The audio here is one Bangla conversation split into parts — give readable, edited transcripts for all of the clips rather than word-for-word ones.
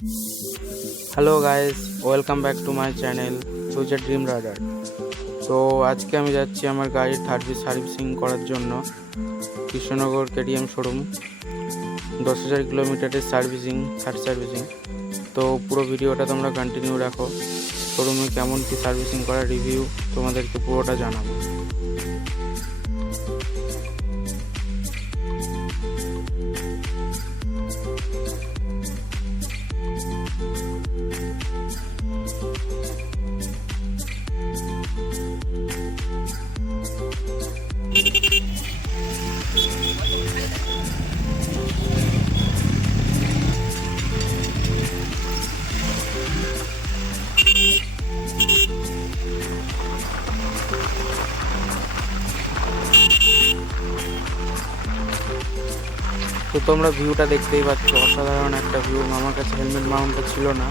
Hello guys, welcome back to my channel future dream rider. তো আজকে আমি যাচ্ছি আমার গাড়ির সার্ভিসিং করার জন্য কৃষ্ণনগর কেটিএম শোরুম। 10,000 কিলোমিটারের সার্ভিসিং। তো পুরো ভিডিওটা তোমরা কন্টিনিউ রাখো। শোরুমে কেমন কি সার্ভিসিং করার রিভিউ তোমাদেরকে পুরোটা জানাবো। তো তোমরা ভিউটা দেখতেই পাচ্ছ, অসাধারণ একটা ভিউ। আমার কাছে হেলমেট মাউন্টটা ছিল না,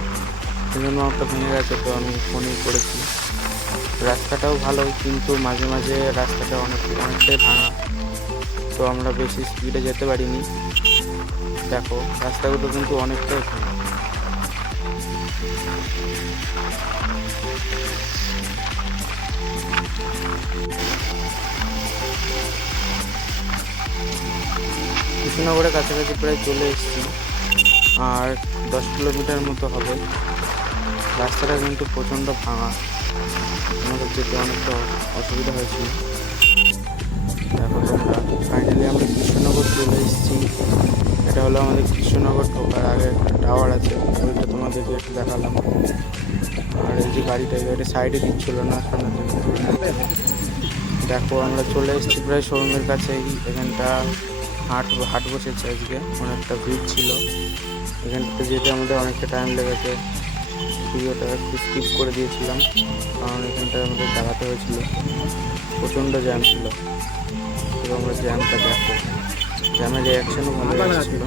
হেলমেট মাউন্টটা ভেঙে গেছে, তো আমি ফোনেই করেছি। রাস্তাটাও ভালো, কিন্তু মাঝে মাঝে রাস্তাটা অনেকটাই ভাঙা, তো আমরা বেশি স্পিডে যেতে পারিনি। দেখো রাস্তাগুলো কিন্তু অনেকটাই ভাঙা। কৃষ্ণনগরের কাছাকাছি প্রায় চলে এসেছি, আর 10 কিলোমিটার মতো হবে। রাস্তাটা কিন্তু প্রচণ্ড ভাঙা, আমাদের যেতে অনেকটা অসুবিধা হয়েছিল। দেখো তোমরা, ফাইনালি আমরা কৃষ্ণনগর চলে এসেছি। এটা হলো আমাদের কৃষ্ণনগর ঢোকার আগে একটা টাওয়ার আছে, ওইটা তোমাদেরকে একটু দেখালাম। আর এই যে গাড়িটা সাইডে দিচ্ছিল না, সামনের জন্য। দেখো আমরা চলে এসেছি প্রায় শোরুমের কাছেই। এখানটা হাট বসেছে আজকে, অনেকটা ভিড় ছিল। এখানটাতে যেতে আমাদের অনেকটা টাইম লেগেছে। ভিডিওটা একটু স্কিপ করে দিয়েছিলাম, কারণ এখানটায় আমাদের দাঁড়াতে হয়েছিল, প্রচণ্ড জ্যাম ছিল। তো আমরা জ্যামটা দেখো, জ্যামের রিয়াকশনও ভালো লাগছিল।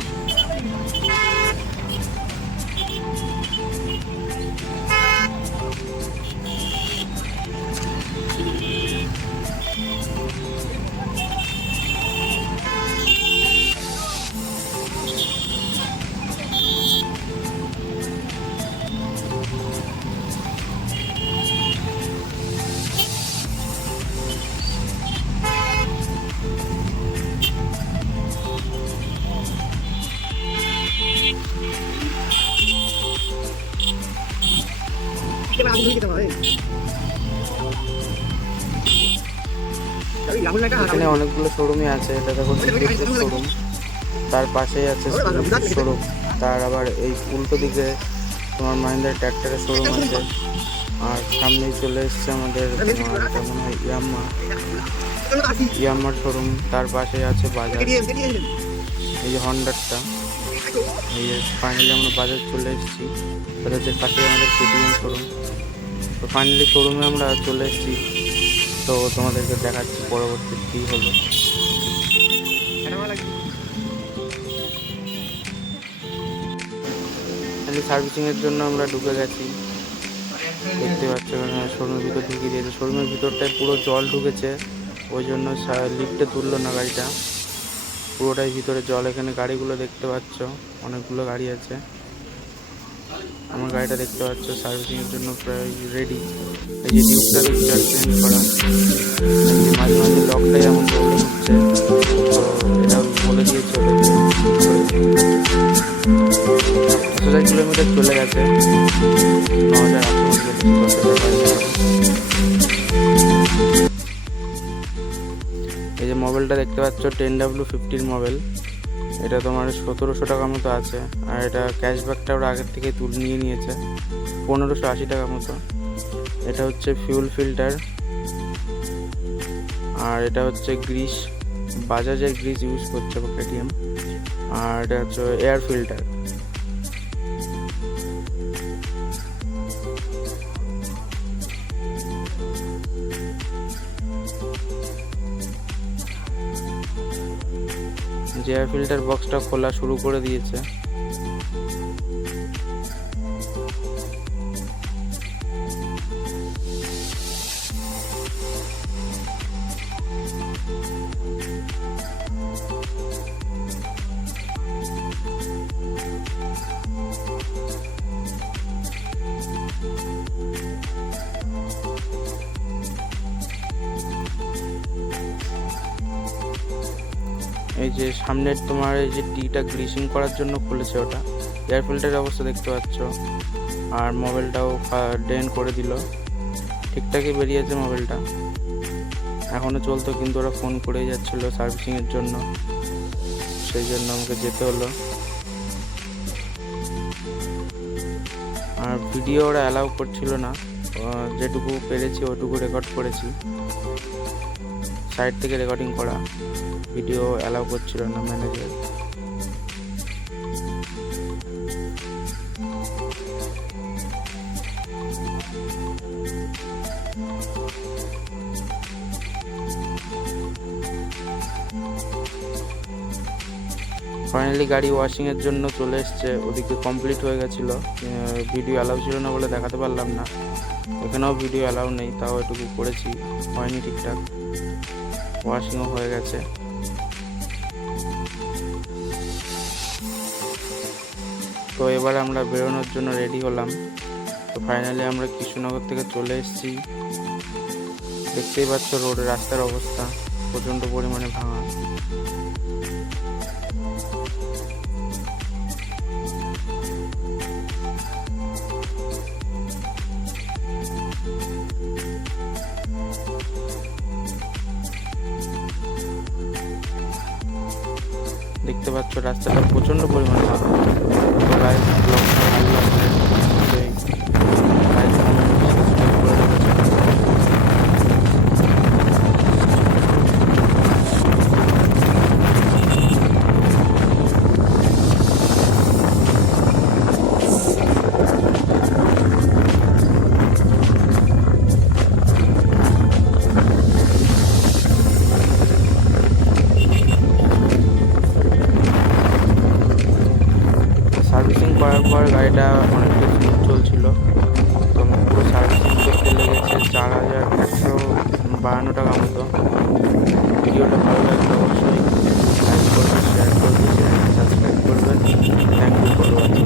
এখানে অনেকগুলো শোরুমই আছে। এটা দেখো শোরুম, তার পাশেই আছে শোরুম। তার আবার এই উল্টো দিকে তোমার মাহিন্দ্রা ট্র্যাক্টরের শোরুম আছে। আর সামনেই চলে এসছে আমাদের কেমন হয় ইয়াম্মার শোরুম। তার পাশে আছে বাজাজ, এই যে হন্ডারটা। এই যে ফাইনালি আমরা বাজাজ চলে এসেছি। বাজাজের পাশে আমাদের কেটিএম শোরুম। তো ফাইনালি শোরুমে আমরা চলে এসেছি। তো তোমাদেরকে দেখাচ্ছি পরবর্তী কী হলো। সার্ভিসিংয়ের জন্য আমরা ঢুকে গেছি, দেখতে পাচ্ছ। শোরুমের ভিতর ঢুকিয়ে দিয়েছে। শোরুমের ভিতরটায় পুরো জল ঢুকেছে, ওই জন্য লিফটে তুললো না গাড়িটা, পুরোটাই ভিতরে জল। এখানে গাড়িগুলো দেখতে পাচ্ছ, অনেকগুলো গাড়ি আছে। আমার গাড়িটা দেখতে পাচ্ছ সার্ভিসিংয়ের জন্য প্রায় রেডি। এই যে টিউবটা দেখতে চেঞ্জ করা, মাঝে মাঝে লকটাই এমন প্রবলেম হচ্ছে, তো এটা বলে দিয়ে চলে 10,000 কিলোমিটার চলে গেছে। 9,800 এই যে মোবাইলটা দেখতে পাচ্ছ 10W50 মোবাইল। এটা তোমার 1700 টাকা মতো আছে। আর এটা ক্যাশব্যাকটা ওরা আগের থেকে নিয়ে নিয়েছে 1580 টাকা মতো। এটা হচ্ছে ফিউল ফিল্টার, আর এটা হচ্ছে গ্রিস, বাজাজের গ্রিস ইউজ করছে কেটিএম। আর এটা হচ্ছে এয়ার ফিল্টার। যে এয়ার ফিল্টার বক্সটা খোলা শুরু করে দিয়েছে। এই যে সামনের তোমার এই যে টিটা গ্রিসিং করার জন্য খুলেছে ওটা। এয়ার ফিল্টারের অবস্থা দেখতে পাচ্ছ, আর মোবাইলটাও ড্রেন করে দিল। ঠিকঠাকই বেরিয়েছে মোবাইলটা, এখনও চলতো, কিন্তু ওরা ফোন করেই যাচ্ছিলো সার্ভিসিংয়ের জন্য, সেই জন্য আমাকে যেতে হলো। আর ভিডিও ওরা অ্যালাউ করছিল না, যেটুকু পেরেছি ওটুকু রেকর্ড করেছি, সাইড থেকে রেকর্ডিং করা, ভিডিও অ্যালাউ করছিল না ম্যানেজার। ফাইনালি গাড়ি ওয়াশিংয়ের জন্য চলে এসছে, ওদিকে কমপ্লিট হয়ে গেছিলো, ভিডিও অ্যালাউ ছিল না বলে দেখাতে পারলাম না। এখানেও ভিডিও অ্যালাউ নেই, তাও এটুকু করেছি, হয়নি ঠিকঠাক। ওয়াশিংও হয়ে গেছে। তো এবার আমরা বেরোনোর জন্য রেডি হলাম। তো ফাইনালি আমরা কৃষ্ণনগর থেকে চলে এসেছি। দেখতেই পাচ্ছ রোডের রাস্তার অবস্থা প্রচণ্ড পরিমাণে ভাঙা। দেখতে পাচ্ছ রাস্তাটা প্রচণ্ড পরিমাণে ভালো। তো গাইস, ব্লগটা ভালো সার্ভিসিং করার পর গাড়িটা অনেকটা স্মুথ চলছিল। তো পুরো সার্ভিসিং করতে লেগেছে 4152 টাকা মতো। ভিডিওটা ভালো লাগলে অবশ্যই লাইক করবেন, শেয়ার করবেন, সাবস্ক্রাইব করবেন। Thank you for watching.